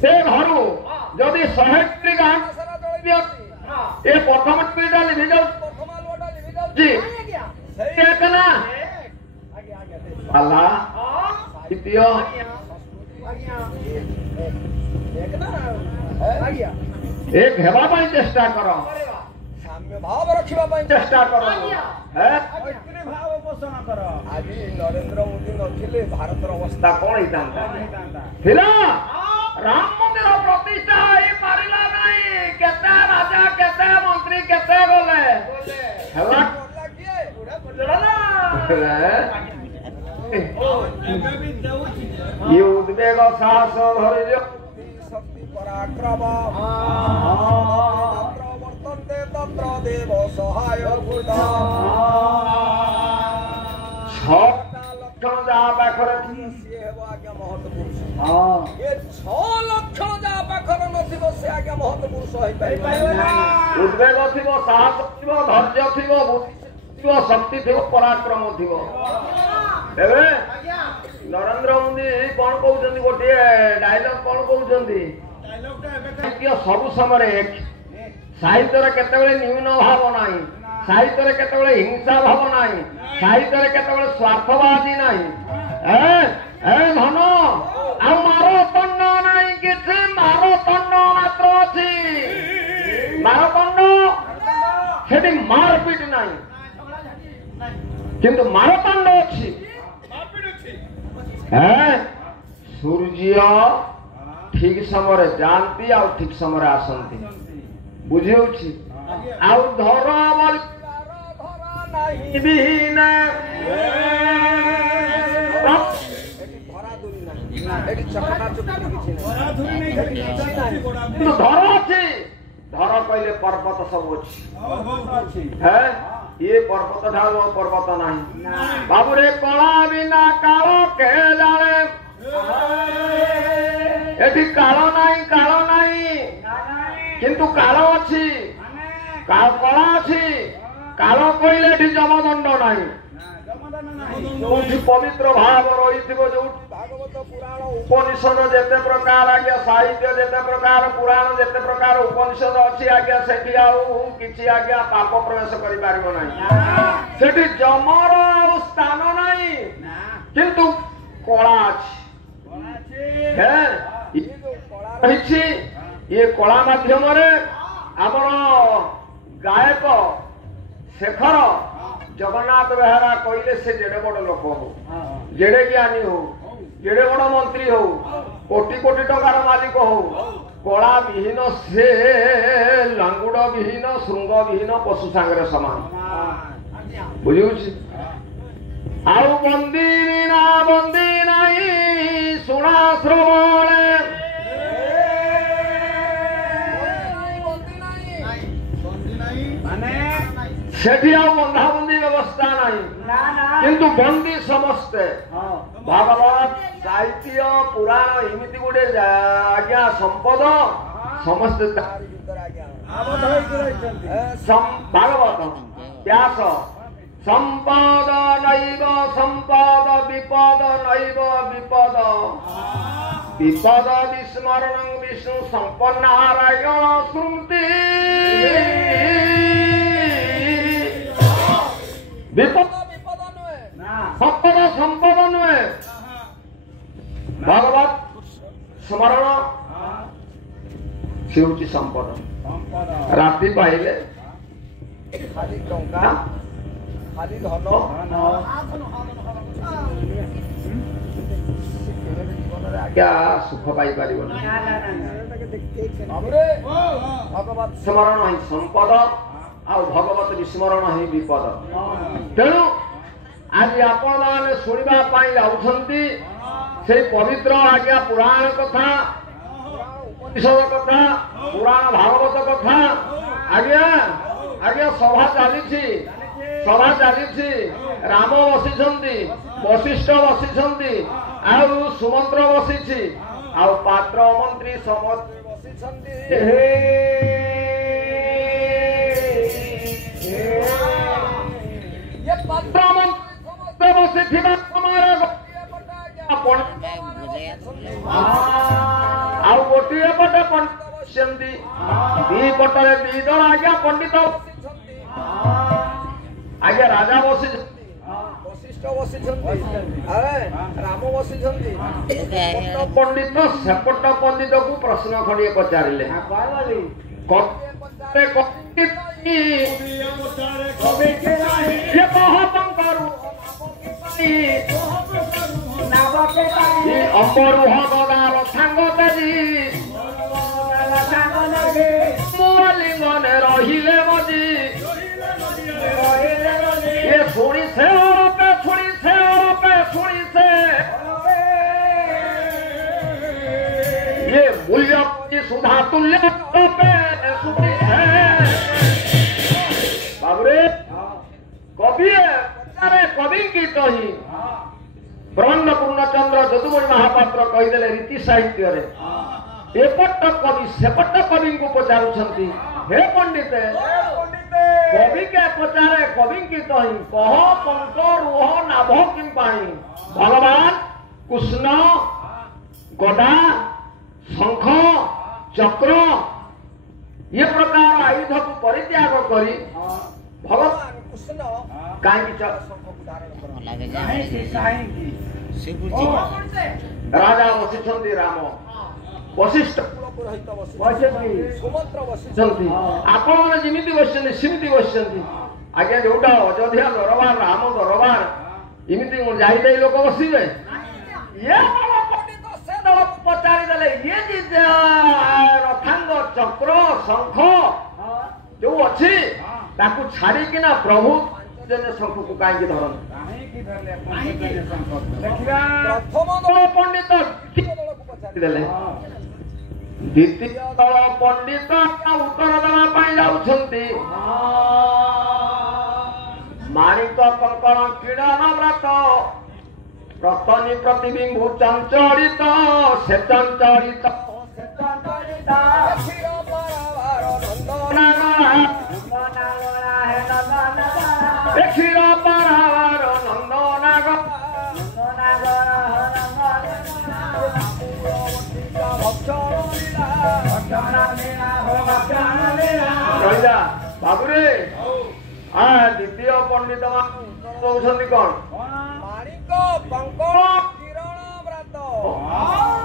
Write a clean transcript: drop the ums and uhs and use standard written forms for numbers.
से घर जदि 100 गाँ ये प्रथम पीढ़ा लिभि जाऊँगी अल्लाह द्वितीय एक हेबा पाई चेष्टा करो साम्य भाव रखिबा पाई चेष्टा करो मैत्री भाव पोषण करो आज नरेंद्र मोदी नथिले भारतर अवस्था कौन हिला राम मंदिर प्रतिष्ठा ही पारिला नहीं केते राजा केते मंत्री केते गले हेला ये उद्वेग साहस धैर्य शक्ति पराक्रम वर्तन्ते तत्र देव सहाय बुधा 6 लक्षण जहाँ पाखरे से हेबा आज्ञा महत पुरुष ये 6 लक्षण जहाँ पाखरे नथिबो से आज्ञा महत पुरुष होई पाइबा उद्वेग थिबो साहस थिबो धैर्य थिबो बुद्धि थिबो शक्ति थिबो पराक्रम थिबो एबे नरेंद्र मोदी कौन कहउछन्ती गोटे डायलॉग कौन कहउछन्ती डायलॉग सब समय साहित्य केतेबेले न्यून भाव नाही साहित्य केतेबेले हिंसा भाव नाही साहित्य केतेबेले स्वार्थवादी नाही ए धन आ मारो तंड नाही किछि मारो तंड मात्र अछि मारो तंड सेठी मारपीट नाही किंतु मारो तंड अछि सूर्य ठीक समय जानती आ ठीक समय आसंती बुझे आउ धर विहीन धर अच्छी धर कहले पर्वत सब अच्छी है ये पर्वत ठार पर्वत नहीं बाबू रे कला बिना काल के जाने एठी काल नहीं किंतु काल अच्छी कला अच्छी काल कहले एठी जमदंड नहीं पवित्र भाव रही भागवत पुराण उपनिषद जेते प्रकार आज्ञा साहित्य जेते प्रकार पुराण जेते प्रकार उपनिषद अच्छी आज्ञा सेठी आउ किछि आज्ञा पाप प्रवेश करि पारिबो नाही सेठी जमर स्थान नाही किंतु कला अछि है ये कला माध्यम रे हमर गायक शेखर जगन्नाथ बेहरा कहले से जेडे बड़ लोक हो जेडे ज्ञानी हो जेडे बड़ मंत्री हो कोटी कोटी टंकार मालिक हो कला विहीन से लांगुड़ विहीन श्रृंग विहीन पशु सांगरे समान बुझी आउ बंदी बिना बंदी नहीं सुना श्रवणे सेठी बंधाबंदी व्यवस्था नहीं किंतु बंदी समस्ते भागवत साहित्य पुराण एमती गोटे आज्ञा संपद समस्ते भागवत व्यास संपद नैव संपद विपद नैव विपद विपद विस्मरण विष्णु संपन्नारायण स्मृति विपद संपद संपद नुहे भागवत स्मरण से हूँ संपद राति पाइले खाली टंका खाली धन क्या सुख पाई पार भगवत स्मरण ही संपद आ भगवत विस्मरण ही विपद तेणु आज आपण मैंने शुणा जाऊँगी से पवित्र आज्ञा पुराण कथा उपनिषद कथा पुराण भागवत कथा आज्ञा आज्ञा सभा चली राम बसी वशिष्ठ बसी सुमंत्र बसी पात्र मंत्री समस्त ये पात्र मंत्री बसी पंडित बसिଛନ୍ତି दी पटरे दी दल आज्ञा पंडित आज्ञा राजा बसिଛନ୍ତି वशिष्ठ बसिଛନ୍ତି राम बसिଛନ୍ତି पंडित सेपट पंडित को प्रश्न खड़िए पचारिले अमरुह गदार सांग तेजी लिंगने रहिले मजी ये छोड़ी से पे छोड़ी से पे छोड़ी से ये मूल्य की सुधा तुल्य पे सुधी है बाबरे कवि अरे कवि की कही ब्रह्म पूर्णचंद्र जदुमणि महापात्र कहीदेले रीति साहित्य रे एपट कवि सेपट कवि को पचारुछंती हे पंडित कवि के पचारे कवि की कही कह पंक रुह नाभ किं पाई भगवान कृष्ण गदा शंख चक्र ये प्रकार आयुध को परित्याग करी भगवान कृष्ण कहीं राजा बसिଛନ୍ତି राम वशिष्ठ सुमंत्र बसिଛନ୍ତି आपण माने जिमिति बसिଛନ୍ତି सिमिति बसिଛନ୍ତି आज्ञा जोटा अयोध्या दरबार राम दरबार इमिति जाई जाई लोक बसिबे ये पंडित से दल पचारि देले ये जी रथांग चक्र शंख जो अछि ताकू छाड़ी किना प्रभु जने शंख को काई धरन प्रथम पंडित देले द्वितीय दल पंडित उत्तर देवा पाई जाउछंती माणिक कंकण क्रीडन व्रत रतनी प्रतिबिंबु चंचरित से चंचरित क्षीर पारावर नंदनाग बाबुरे द्वितीय पंडित कौन माणिक कंकण किरण व्रत